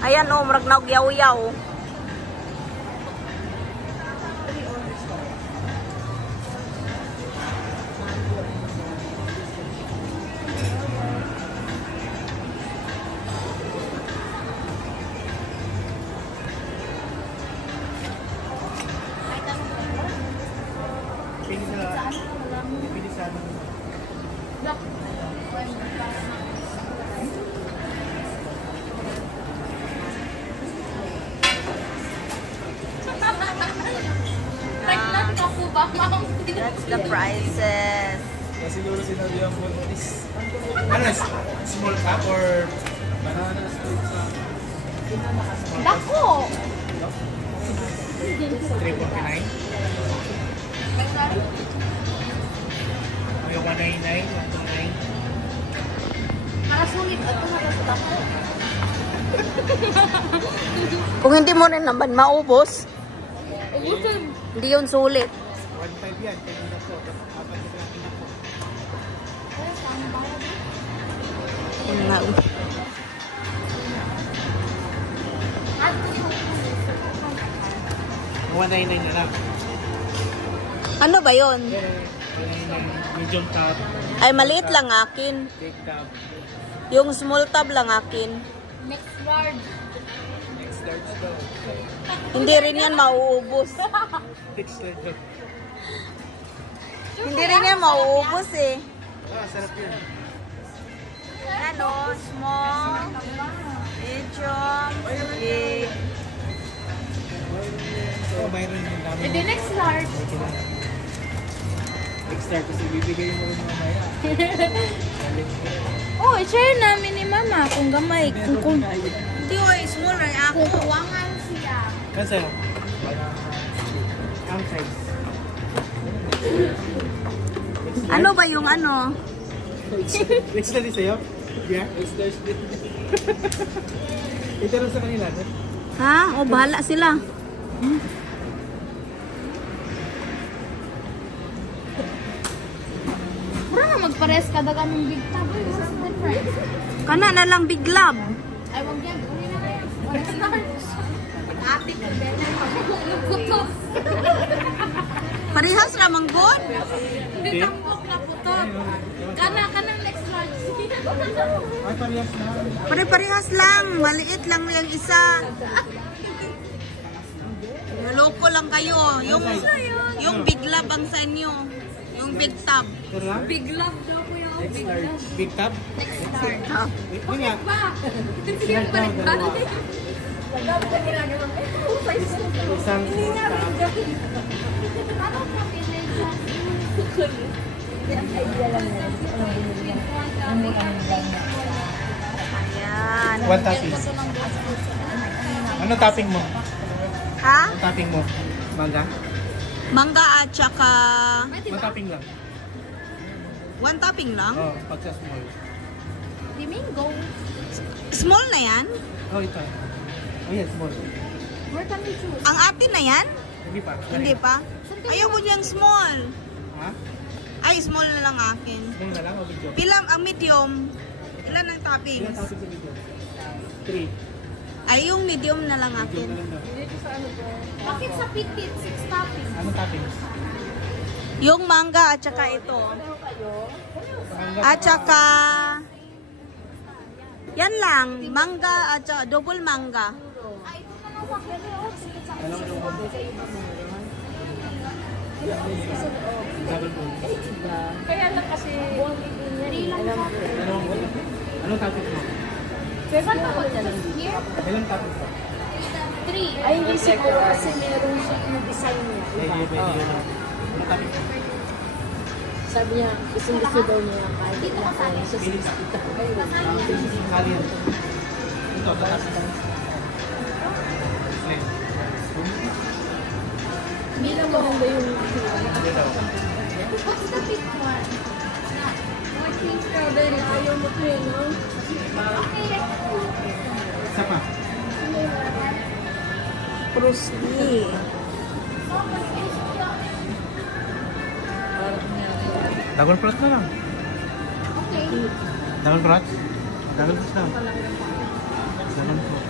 Ayan o, murag nagyaw-yaw. That's the prices. Siguro sinabi ang food is small cup or banana split cup? Dako! 349? Yung 199, 129? Para sulit at tumatas sa dako. Kung hindi mo rin naman maubos, Ubusin. hindi yun sulit. 1.5 yan, kaya na po. Apat na natin na po. Ano? 199 na lang. Ano ba yun? 199, medium cup, Ay, maliit lang akin. big cup, Yung small tab lang akin. Mix large. next large daw. Hindi rin yan mauubos. Next large. Hindi rin yan mauubos eh. Ah, sarap yun. Ano? Small, medium, big. Oh, mayroon yung dami. And the next large. Next large kasi bibigay mo rin mamaya. Oh, i-share namin ni Mama kung gamay. Kung hindi o, small rin ako. Kukuwangan siya. Kasi, ang size. Ano ba yung ano? Next large sa'yo? Yeah? Next large din. Ito rin sa kanila. Ha? O, bahala sila. Pura na magpares kada ganong big tab. What's the difference? Kana na lang big love. Ay, wag yan. Uli na kayo. Next large. Ate ko din. Putos. Parehas ramang good. Hindi tambok na putot. Kanang next large. Ay, parehas na. Pare-parehas lang. Maliit lang yung isa. Naloko lang kayo. Yung big love ang sa inyo. Yung big tab. Ito lang? Big love daw ko yung big love. Big tab? Next large. Ito nga. Ba? Sige pa rin ba? Lagab ka nila naman. Isang tab. Ano ka pinesa? Ayan. One topping. Ano topping mo? Ha? Ano topping mo? Mangga? Mangga at saka... One topping lang. One topping lang? Oh, pag sa small. Domingo. Small na yan? Oh, ito. Oh, yan, small. Where can we choose? Ang atin na yan? Hindi pa. Hindi pa? Ayaw ko dyan small. Ha? Ay, small na lang akin. Small na lang o video? Pilang ang medium? Ilan ang Ilan toppings? topping sa video? 3. Ay, yung medium na lang Video akin. na lang daw. Bakit sa pitit? 6 toppings. Anong toppings? Yung mangga at saka ito. Mangga. At saka... Yan lang. Mangga at saka double mangga. Ay, ito na lang sa akin. Dalawang double. Double bowl. Kaya lang kasi... Dari lang sa akin. Dalawang bowl. Anong toppings mo? Saan pa ko dyan? Here? Ilang toppings mo? 3. Ay, hindi siguro kasi meron siya yung design niya. Pwede yun. Anong toppings mo? Sabi niya, gusto daw niya kahit Dito ka sa akin. Pilis. Kali yan. Ito, toppings. Hindi lang maganda yung Dito. What's the big one? I think strawberry. Ayaw mo to yun, no? Isa pa. Krusty. Dragon fruit na lang. Okay. Dragon fruit? Dragon fruit lang. Dragon fruit.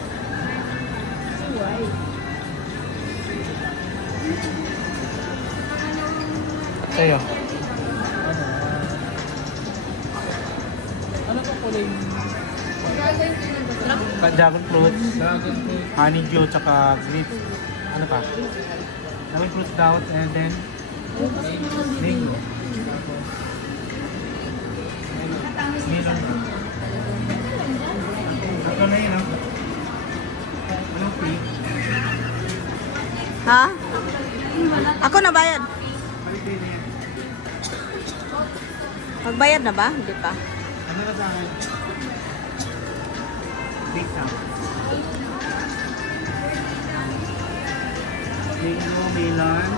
Sa'yo. Ano to kulay? Dragon fruits, Dragon fruit. honeydew, tsaka grapes. Ano pa? Dragon fruits daw, and then mango. Melon pa. Ito na yun, Walang free. Ha? Ako na bayad. Holiday na yan. Magbayad na ba? Hindi pa. Ano na sa akin? Big sound. Mango, melon.